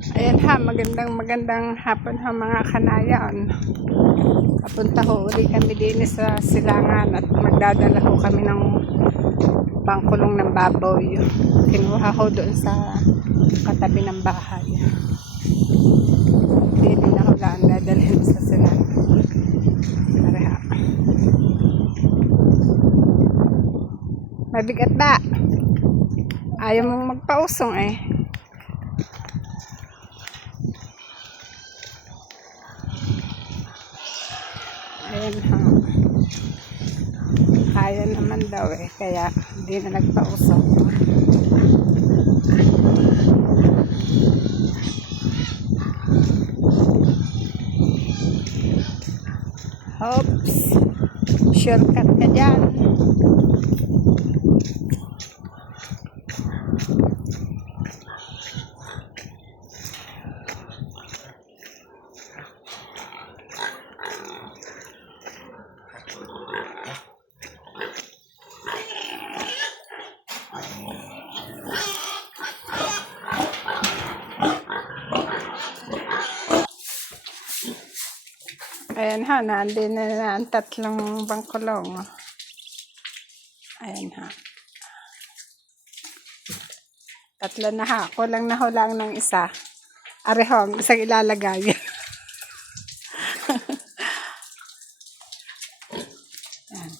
Ayan ha, magandang hapon ha mga kanayon. Papunta ho uli kami din sa silangan at magdadala ho kami ng pangkulong ng baboy. Kinuha ho doon sa katabi ng bahay. Hindi na ho lang dadalhin sa silangan. Pareha. Mabigat ba? Ayaw mong magpausong eh. Ayan ha. Kaya naman daw eh. Kaya hindi na nagpausok. Oops. Shortcut ka dyan. Ayan ha, nandun na ang tatlong bangkulong. Ayan ha. Tatlo na ha. Kulang na ho lang ng isa. Arehong, isang ilalagay. Ayan.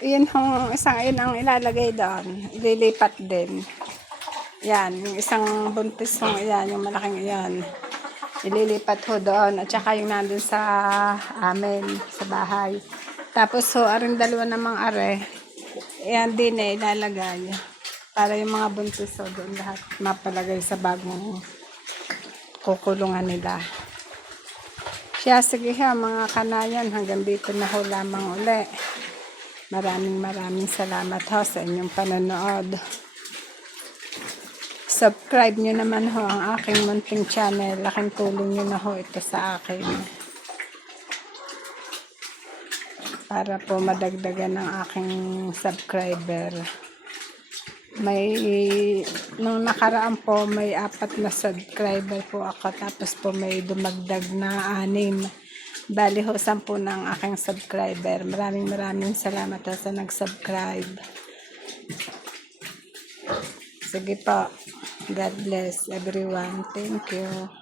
Yun ang isang yun ang ilalagay doon. Ililipat din. Yan, yung isang buntis ho, yan, yung malaking yan. Ililipat ho doon. At saka yung nandun sa amin, sa bahay. Tapos ho, aring dalawa namang are. Yan din eh, ilalagay. Para yung mga buntis ho doon lahat mapalagay sa bagong kukulungan nila. Siya, sige ha, mga kanayan. Hanggang dito na ho lamang uli. Maraming salamat ho sa inyong panonood. Subscribe nyo naman ho ang aking munting channel. Laking tulong nyo na ho ito sa akin. Para po madagdagan ng aking subscriber. Nung nakaraan po, may 4 na subscriber po ako. Tapos po may dumagdag na 6. Bali ho, 10 ng aking subscriber. Maraming salamat ho sa nag-subscribe. Sige po. God bless everyone. Thank you.